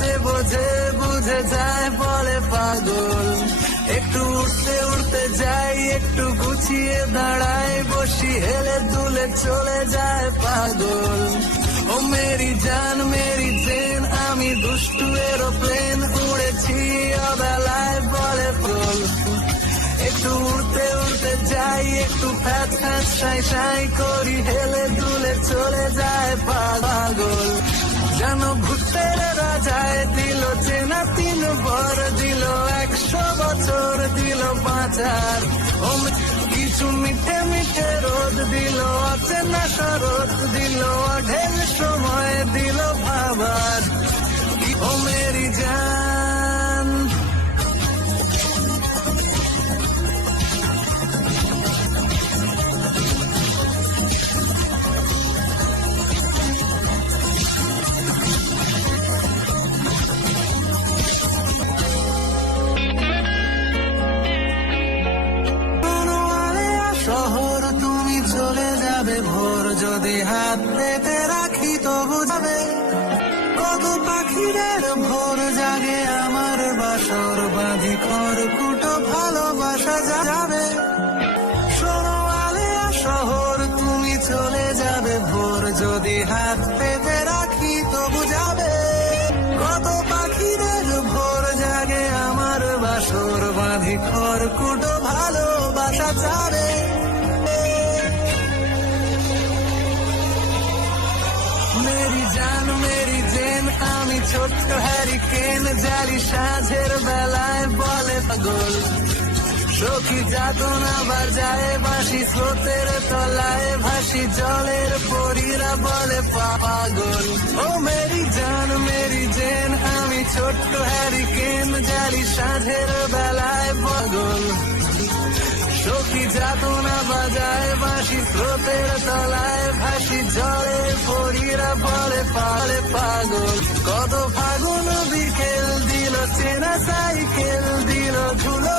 যে বোঝে বুঝে যায় বলে পাগল। একটু উঠতে উঠতে যাই, একটু গুছিয়ে দাঁড়াই, বসি হেলে দুলে চলে যায় পাগল। ও মেরি জান মেরি জেন, আমি দুষ্টু এরোপ্লেন, উড়েছি অবেলায় বলে ফুল। একটু উড়তে উড়তে যাই, একটু ফ্যাচ ফ্যাচ সাই সাই করি, হেলে দুলে চলে যায় পাগল। যেন ভূতের রাজায় দিল চেনা 3 বর, দিল 100 বছর, দিল বাঁচার। ও কিছু মিঠে মিঠে রোদ দিল, অচেনা শরৎ দিল, অঢেল সময় দিল ভাবার। ও মেরি জান, শহর তুমি চলে যাবে ভোর, যদি হাত পেতে রাখি তবু যাবে। কত পাখিদের ভোর জাগে আমার বাসর, বাঁধি খড়কুটো ভালোবাসা যাবে। শোনো আলেয়া শহর তুমি চলে যাবে ভোর, যদি হাত পেতে রাখি তবু যাবে। কত পাখিদের ভোর জাগে আমার বাসর, বাঁধি খড়কুটো ভালোবাসা যাবে। মেরি জান মেরি জেন, আমি ছোট্ট হ্যারিকেন, জালি সাঁঝের বেলায় বলে পাগল। সখী যাতনা বাজায় বাঁশি, স্রোতের তলায় ভাসি, জলের পরীরা বলে পাগল। ও মেরি জান মেরি জেন, আমি ছোট্ট হ্যারিকেন, জালি সাঁঝের বেলায় পাগল। সখী যাতনা বাজায় বাঁশি, স্রোতের তলায় ভাসি, জলের পরীরা বলে পাগল। কত ফাগুন বিকেল দিল চেনা সাইকেল, দিল ধুলো